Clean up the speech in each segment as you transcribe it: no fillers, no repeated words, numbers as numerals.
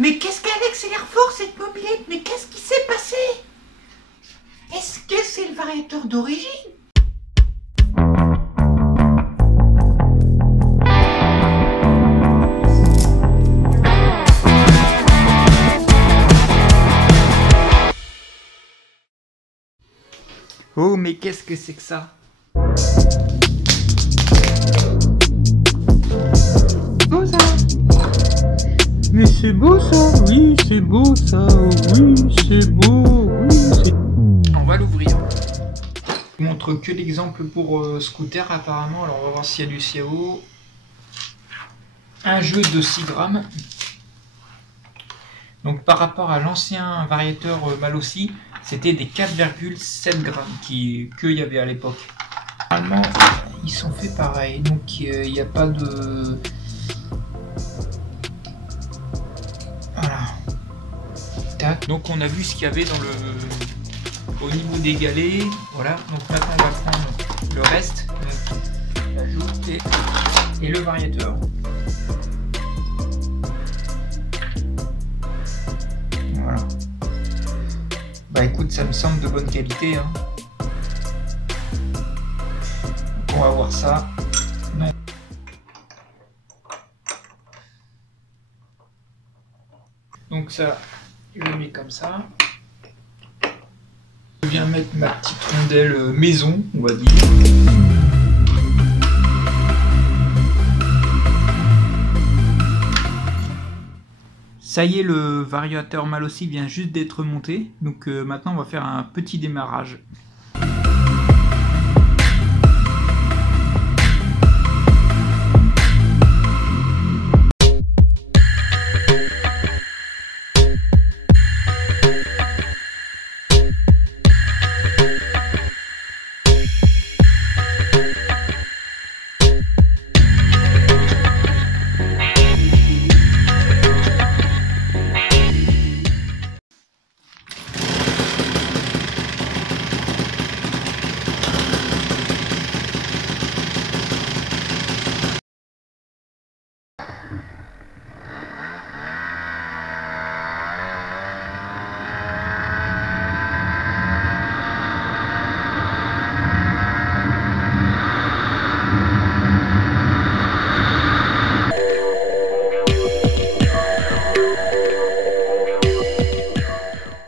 Mais qu'est-ce qu'elle accélère fort cette mobilette? Mais qu'est-ce qui s'est passé? Est-ce que c'est le variateur d'origine? Oh, mais qu'est-ce que c'est que ça? Beau ça! Mais c'est beau ça! Oui, c'est beau ça! Oui, c'est beau! Oui, c'est... On va l'ouvrir. Je vous montre que l'exemple pour scooter apparemment. Alors on va voir s'il y a du CAO. Un jeu de 6 grammes. Donc par rapport à l'ancien variateur Malossi, c'était des 4,7 grammes qu'il y avait à l'époque. Normalement, ils sont faits pareil, donc il n'y a pas de... Voilà. Tac. Donc on a vu ce qu'il y avait dans au niveau des galets. Voilà, donc maintenant on va prendre le reste, l'ajout et le variateur. Voilà. Bah écoute, ça me semble de bonne qualité, hein. Donc on va voir ça. Non. Donc ça, je le mets comme ça. Je viens mettre ma petite rondelle maison, on va dire. Ça y est, le variateur Malossi vient juste d'être monté, donc maintenant on va faire un petit démarrage.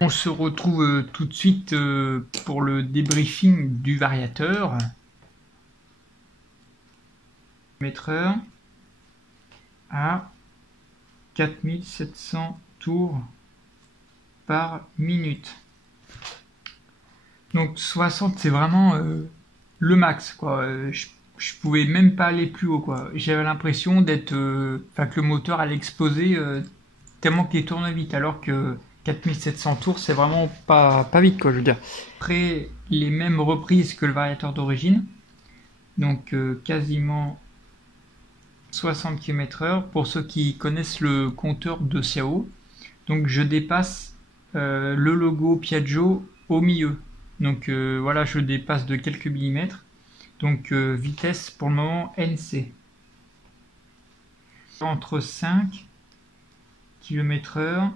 On se retrouve tout de suite pour le débriefing du variateur. Km/h à 4700 tours par minute. Donc 60 c'est vraiment le max quoi. Je pouvais même pas aller plus haut quoi. J'avais l'impression d'être, que le moteur allait exploser tellement qu'il tourne vite, alors que 4700 tours c'est vraiment pas vite quoi, je veux dire. Après les mêmes reprises que le variateur d'origine, donc quasiment 60 km/h pour ceux qui connaissent le compteur de CAO. Donc je dépasse le logo Piaggio au milieu, donc voilà, je dépasse de quelques millimètres. Donc vitesse pour le moment NC entre 5 km/h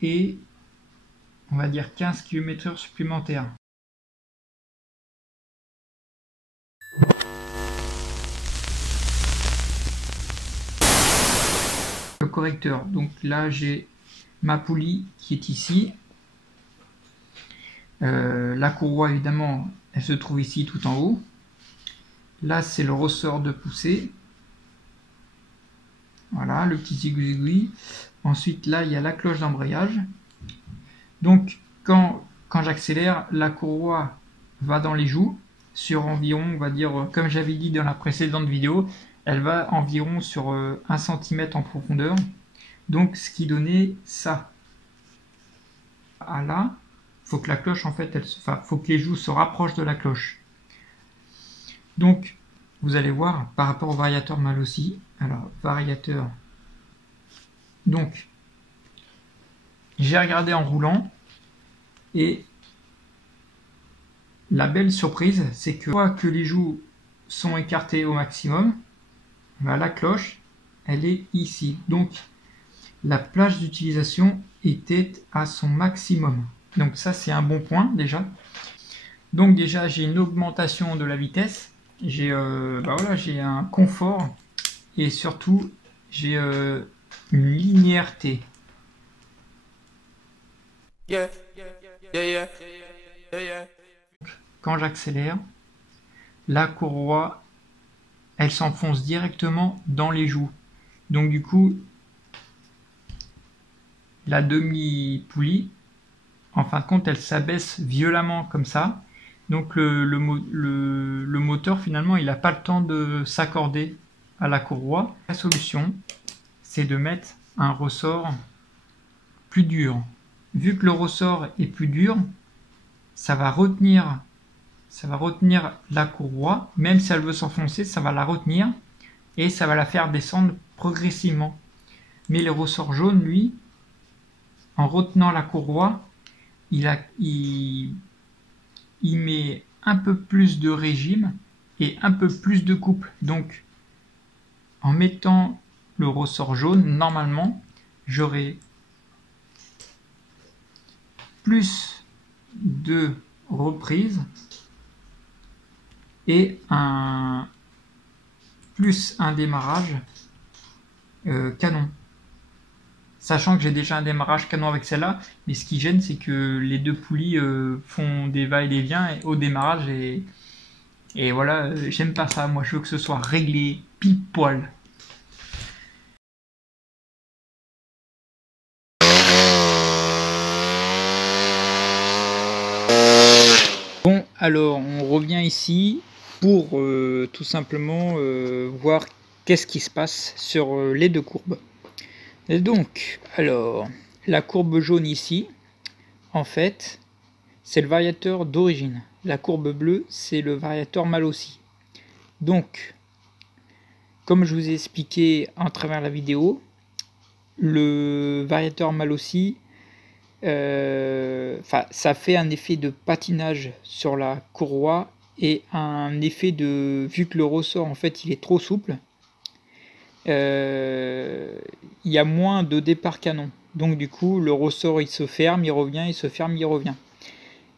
et on va dire 15 km/h supplémentaires. Le correcteur, donc là j'ai ma poulie qui est ici. La courroie évidemment elle se trouve ici tout en haut. Là c'est le ressort de poussée. Voilà, le petit zigouille. Ensuite là il y a la cloche d'embrayage. Donc quand j'accélère, la courroie va dans les joues sur environ, on va dire, comme j'avais dit dans la précédente vidéo, elle va environ sur 1 cm en profondeur. Donc ce qui donnait ça. À là, faut que la cloche en fait, faut que les joues se rapprochent de la cloche. Donc vous allez voir par rapport au variateur Malossi. Alors variateur. Donc j'ai regardé en roulant et la belle surprise, c'est que une fois que les joues sont écartées au maximum, la cloche elle est ici. Donc la plage d'utilisation était à son maximum. Donc ça, c'est un bon point déjà. Donc déjà, j'ai une augmentation de la vitesse, j'ai j'ai un confort et surtout, j'ai une linéarité. Quand j'accélère, la courroie, elle s'enfonce directement dans les joues. Donc du coup, la demi-poulie, en fin de compte, elle s'abaisse violemment comme ça. Donc le moteur, finalement, il n'a pas le temps de s'accorder à la courroie. La solution, c'est de mettre un ressort plus dur. Vu que le ressort est plus dur, ça va retenir la courroie. Même si elle veut s'enfoncer, ça va la retenir et ça va la faire descendre progressivement. Mais le ressort jaune, lui, en retenant la courroie, il met un peu plus de régime et un peu plus de coupe. Donc, en mettant le ressort jaune, normalement, j'aurai plus de reprises et plus un démarrage canon. Sachant que j'ai déjà un démarrage canon avec celle-là, mais ce qui gêne, c'est que les deux poulies font des va-et-vient au démarrage et voilà, j'aime pas ça. Moi, je veux que ce soit réglé pile poil. Bon, alors on revient ici pour tout simplement voir qu'est-ce qui se passe sur les deux courbes. Et donc, alors, la courbe jaune ici, en fait, c'est le variateur d'origine. La courbe bleue, c'est le variateur Malossi. Donc, comme je vous ai expliqué en travers la vidéo, le variateur Malossi, ça fait un effet de patinage sur la courroie et un effet de, vu que le ressort en fait il est trop souple, il y a moins de départ canon. Donc du coup le ressort il se ferme, il revient, il se ferme, il revient.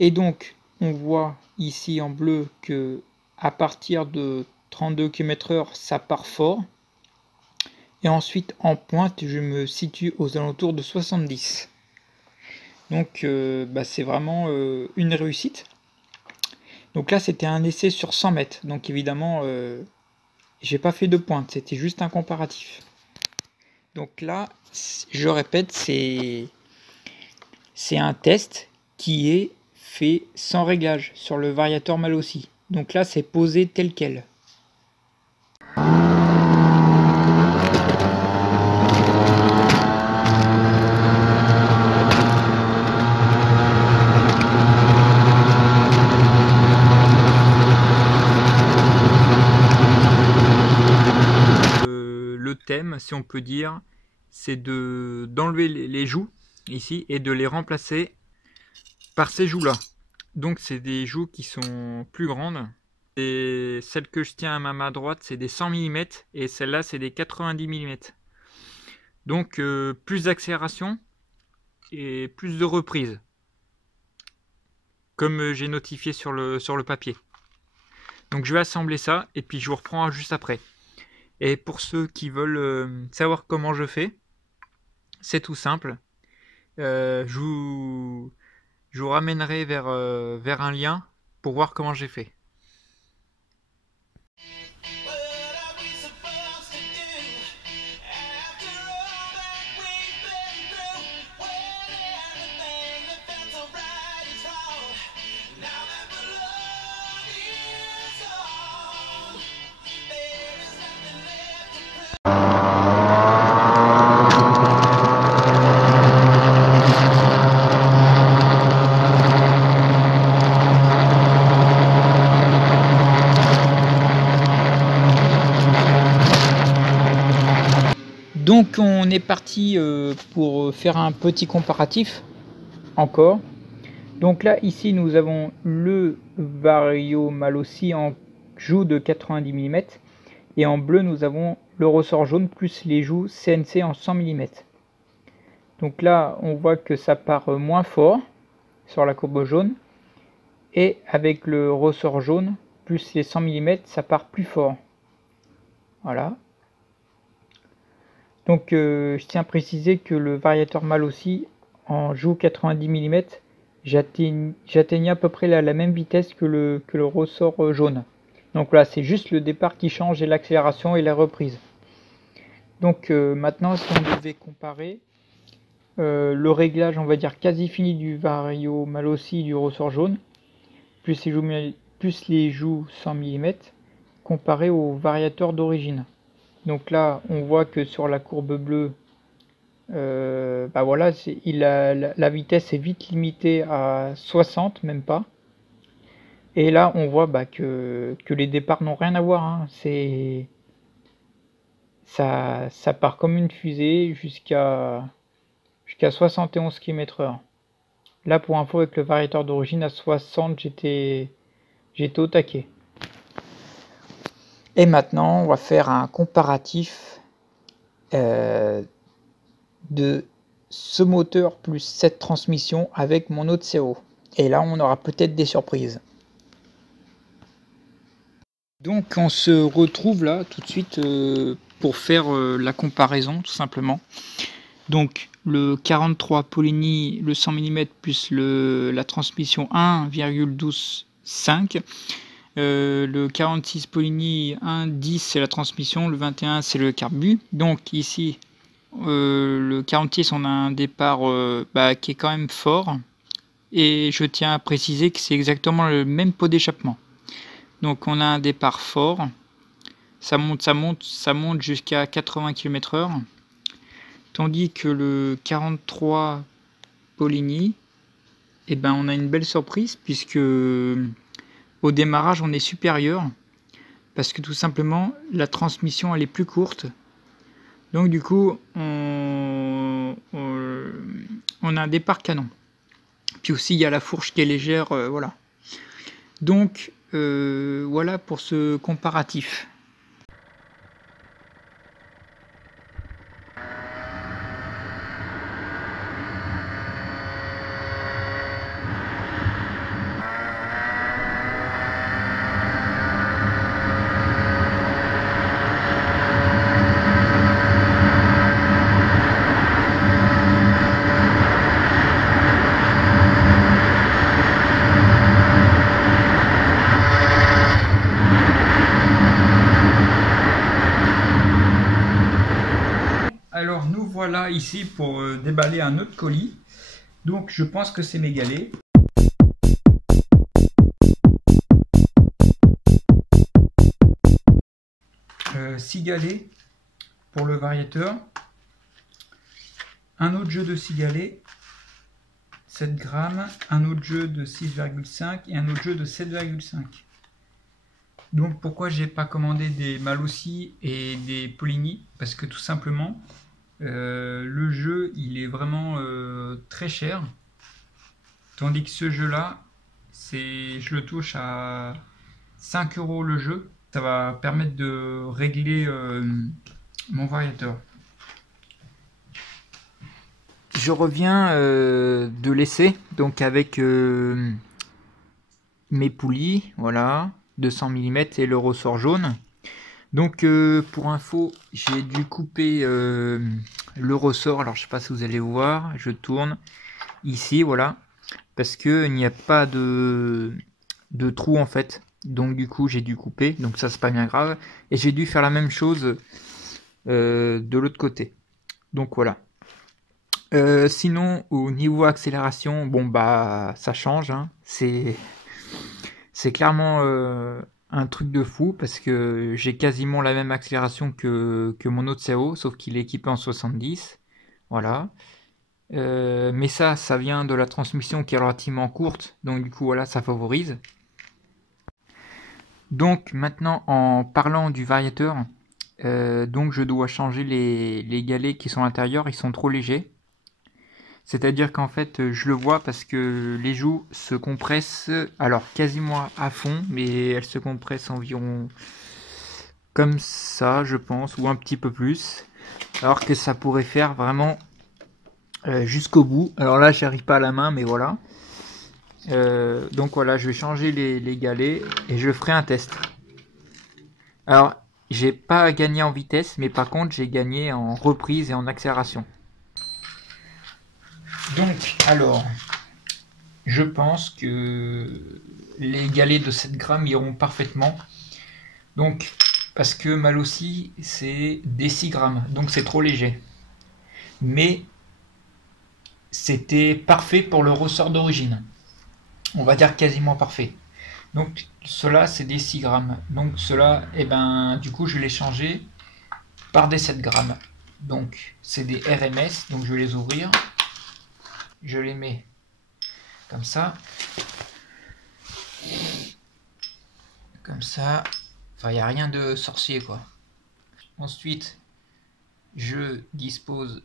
Et donc on voit ici en bleu que à partir de 32 km/h ça part fort. Et ensuite en pointe je me situe aux alentours de 70. Donc c'est vraiment une réussite. Donc là c'était un essai sur 100 mètres. Donc évidemment j'ai pas fait de pointe, c'était juste un comparatif. Donc là je répète, c'est un test qui est fait sans réglage sur le variateur Malossi. Donc là c'est posé tel quel. Thème, si on peut dire, c'est d'enlever les joues ici et de les remplacer par ces joues là. Donc c'est des joues qui sont plus grandes, et celle que je tiens à ma main droite c'est des 100 mm et celle-là c'est des 90 mm. Donc plus d'accélération et plus de reprises, comme j'ai notifié sur le papier. Donc je vais assembler ça et puis je vous reprends juste après. Et pour ceux qui veulent savoir comment je fais, c'est tout simple. Je vous ramènerai vers un lien pour voir comment j'ai fait. Donc on est parti pour faire un petit comparatif encore. Donc là ici nous avons le Vario Malossi en joue de 90 mm et en bleu nous avons le ressort jaune plus les joues CNC en 100 mm. Donc là, on voit que ça part moins fort sur la courbe jaune. Et avec le ressort jaune, plus les 100 mm, ça part plus fort. Voilà. Donc je tiens à préciser que le variateur mâle aussi, en joue 90 mm, j'atteignais à peu près la même vitesse que le ressort jaune. Donc là, c'est juste le départ qui change et l'accélération et la reprise. Donc maintenant, si on devait comparer le réglage, on va dire quasi fini du vario mâle aussi du ressort jaune, plus les joues 100 mm, comparé au variateur d'origine. Donc là, on voit que sur la courbe bleue, bah voilà, la vitesse est vite limitée à 60, même pas. Et là, on voit bah, que les départs n'ont rien à voir. Hein. Ça part comme une fusée jusqu'à 71 km/h. Là, pour info, avec le variateur d'origine à 60, j'étais au taquet. Et maintenant, on va faire un comparatif de ce moteur plus cette transmission avec mon autre CO. Et là, on aura peut-être des surprises. Donc, on se retrouve là tout de suite pour faire la comparaison, tout simplement. Donc, le 43 Poligny, le 100 mm plus la transmission 1,125. Le 46 Poligny 1,10 c'est la transmission, le 21 c'est le carbu. Donc ici, le 46 on a un départ qui est quand même fort. Et je tiens à préciser que c'est exactement le même pot d'échappement. Donc on a un départ fort. Ça monte jusqu'à 80 km/h. Tandis que le 43 Poligny, eh ben, on a une belle surprise puisque au démarrage on est supérieur. Parce que tout simplement la transmission elle est plus courte. Donc du coup on a un départ canon. Puis aussi il y a la fourche qui est légère, voilà. Donc voilà pour ce comparatif. Alors nous voilà ici pour déballer un autre colis. Donc je pense que c'est mes galets. 6 galets pour le variateur. Un autre jeu de 6 galets, 7 grammes. Un autre jeu de 6,5 et un autre jeu de 7,5. Donc pourquoi j'ai pas commandé des Malossi et des Poligny? Parce que tout simplement le jeu il est vraiment très cher, tandis que ce jeu là je le touche à 5 € le jeu. Ça va permettre de régler mon variateur. Je reviens de l'essai donc avec mes poulies, voilà, 200 mm et le ressort jaune. Donc pour info, j'ai dû couper le ressort. Alors je sais pas si vous allez voir, je tourne ici, voilà, parce que il n'y a pas de trou en fait. Donc du coup j'ai dû couper, donc ça c'est pas bien grave. Et j'ai dû faire la même chose de l'autre côté. Donc voilà. Sinon au niveau accélération, bon bah ça change, hein. C'est clairement un truc de fou parce que j'ai quasiment la même accélération que mon autre CO, sauf qu'il est équipé en 70. Voilà. Mais ça vient de la transmission qui est relativement courte, donc du coup voilà, ça favorise. Donc maintenant en parlant du variateur, donc je dois changer les galets qui sont à l'intérieur, ils sont trop légers. C'est-à-dire qu'en fait, je le vois parce que les joues se compressent, alors quasiment à fond, mais elles se compressent environ comme ça, je pense, ou un petit peu plus. Alors que ça pourrait faire vraiment jusqu'au bout. Alors là, j'y arrive pas à la main, mais voilà. Donc voilà, je vais changer les galets et je ferai un test. Alors, j'ai pas gagné en vitesse, mais par contre, j'ai gagné en reprise et en accélération. Donc, alors, je pense que les galets de 7 grammes iront parfaitement. Donc, parce que mal aussi, c'est des 6 grammes, donc c'est trop léger. Mais c'était parfait pour le ressort d'origine. On va dire quasiment parfait. Donc cela c'est des 6 grammes. Donc cela, et ben du coup je l'ai changé par des 7 grammes. Donc c'est des RMS, donc je vais les ouvrir. Je les mets comme ça. Comme ça. Enfin il n'y a rien de sorcier quoi. Ensuite je dispose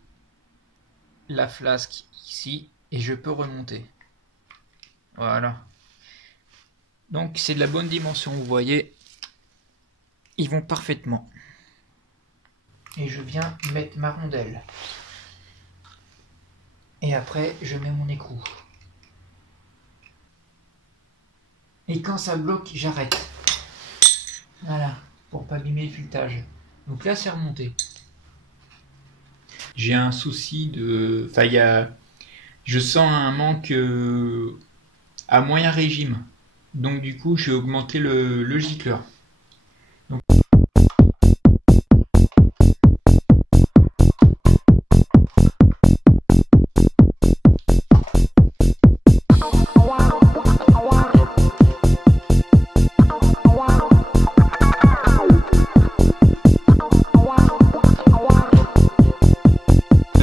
la flasque ici et je peux remonter. Voilà. Donc c'est de la bonne dimension, vous voyez. Ils vont parfaitement. Et je viens mettre ma rondelle. Et après, je mets mon écrou. Et quand ça bloque, j'arrête. Voilà, pour pas abîmer le filetage. Donc là, c'est remonté. J'ai un souci de... Enfin, je sens un manque à moyen régime. Donc du coup, j'ai augmenté le gicleur. Donc...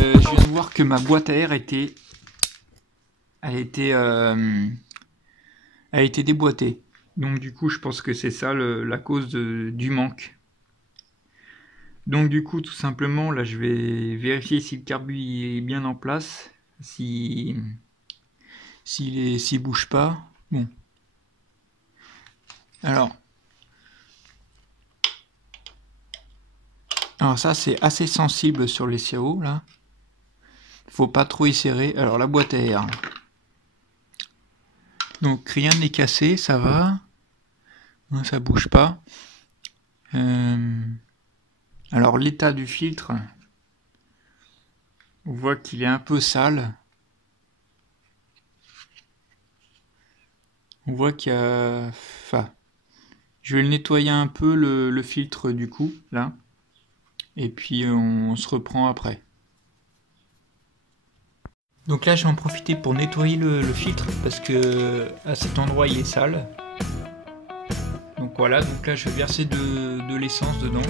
je viens de voir que ma boîte à air a été déboîtée. Donc du coup, je pense que c'est ça la cause du manque. Donc du coup, tout simplement, là, je vais vérifier si le carbu est bien en place, s'il bouge pas. Bon. Alors ça, c'est assez sensible sur les CAO, là. Faut pas trop y serrer. Alors la boîte à air. Donc rien n'est cassé, ça va. Non, ça bouge pas. Alors l'état du filtre, on voit qu'il est un peu sale. On voit qu'il y a... Enfin, je vais le nettoyer un peu le filtre du coup, là. Et puis on se reprend après. Donc là, je vais en profiter pour nettoyer le filtre parce que à cet endroit, il est sale. Donc voilà, donc là, je vais verser de l'essence dedans.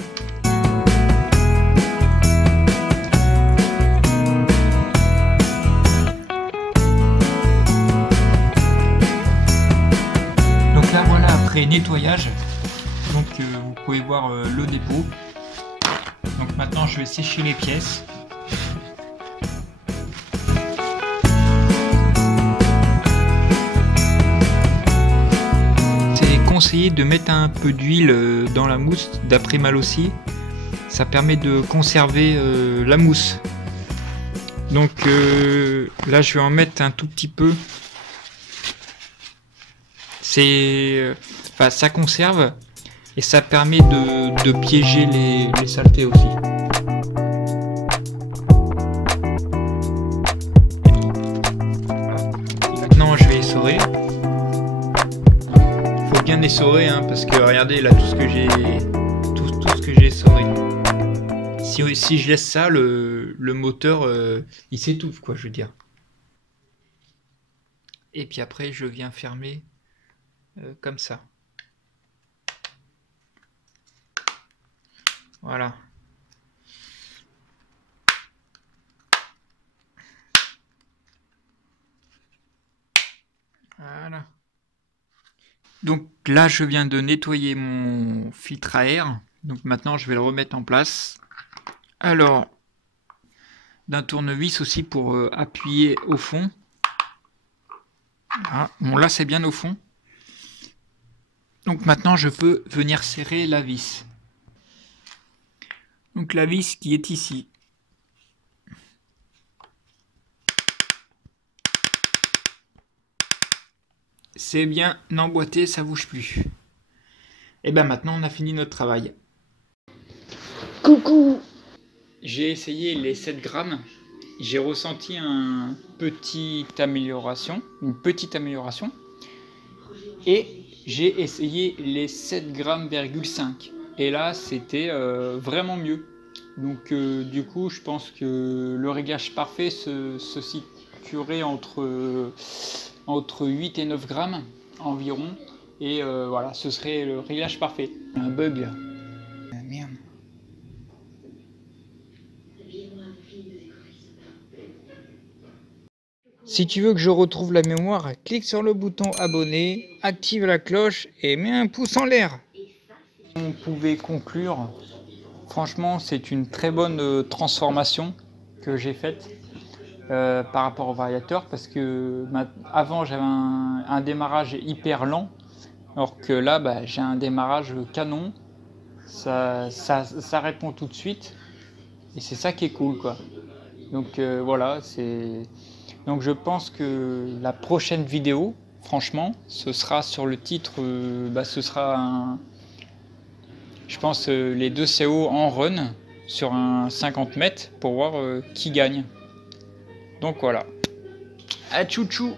Donc là, voilà, après nettoyage, donc vous pouvez voir le dépôt. Donc maintenant, je vais sécher les pièces. Conseillé de mettre un peu d'huile dans la mousse, d'après Malossi, ça permet de conserver la mousse. Donc là je vais en mettre un tout petit peu. Enfin, ça conserve et ça permet de piéger les saletés aussi. Maintenant je vais essorer. Bien essoré parce que regardez là tout ce que j'ai essoré. Si je laisse ça, le moteur il s'étouffe quoi, je veux dire. Et puis après je viens fermer comme ça. Voilà. Voilà. Donc là, je viens de nettoyer mon filtre à air. Donc maintenant, je vais le remettre en place. Alors, d'un tournevis aussi pour appuyer au fond. Ah, bon, là, c'est bien au fond. Donc maintenant, je peux venir serrer la vis. Donc la vis qui est ici. c'est bien emboîté, ça bouge plus. Et ben maintenant on a fini notre travail. Coucou. J'ai essayé les 7 grammes. J'ai ressenti une petite amélioration. Et j'ai essayé les 7 grammes,5 . Et là, c'était vraiment mieux. Donc du coup, je pense que le réglage parfait se situerait entre 8 et 9 grammes environ. Et voilà, ce serait le réglage parfait. Un bug là. Merde. Si tu veux que je retrouve la mémoire, clique sur le bouton abonner, active la cloche et mets un pouce en l'air. On pouvait conclure, franchement c'est une très bonne transformation que j'ai faite par rapport au variateur, parce que avant j'avais un démarrage hyper lent, alors que là bah, j'ai un démarrage canon, ça répond tout de suite et c'est ça qui est cool quoi. Donc voilà, donc je pense que la prochaine vidéo, franchement, ce sera sur le titre, ce sera je pense les 2 CO en run sur un 50 mètres pour voir qui gagne. Donc voilà. À tchou tchou.